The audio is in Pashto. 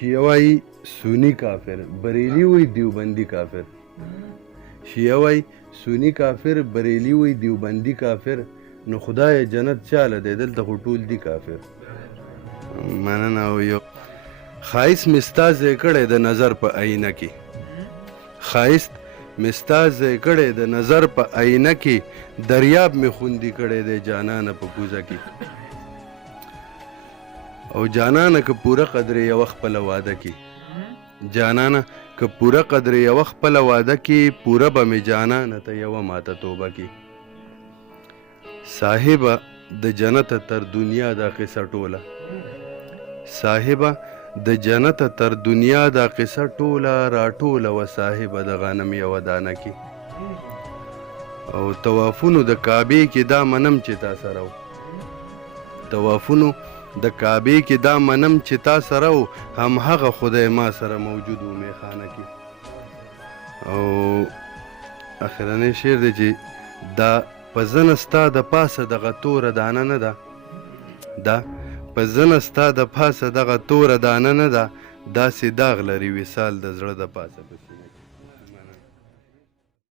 شیعه وایي سنی کافر، بریلی وایي دیوبندي کافر. شیعه وایي سنی کافر، بریلی وایي دیوبندي کافر. نو خدای جنت چاله دی؟ دلته خو ټول دي کافر. مننه. او یو ښایست مې ستا ځای کړی د نظر په آینه کې، ښایست مې ستا ځای کړی د نظر په آینه کې، دریاب مې خوندي کړی دی جانانه په کوزه کې. او جانانه که پوره قدرې یوه خپله واده کې، جانانه که پوره قدرې یوه خپله واده کې، پوره به مې جانانه ته یوه ماته توبه کې. صاحبه د جنت تر دنیا دا قصه ټوله، صاحبه د جنت تر دنیا دا قصه ټوله، راټوله و صاحبه د غنم یوه دانه کې. او طوافونو د کعبې کې دا منم چې تا سره و، طوافونو د کعبې کې دا منم چې تا سره و، همهغه خدای ما سره موجود و میخانه کې. او اخرنی شعر دی چې دا په زنه ستا د پاسه دغه توره دانه نه ده، دا په زنه ستا د پاسه دغه توره دانه نه ده، داسې داغ لري وصال د زړه د پاسه.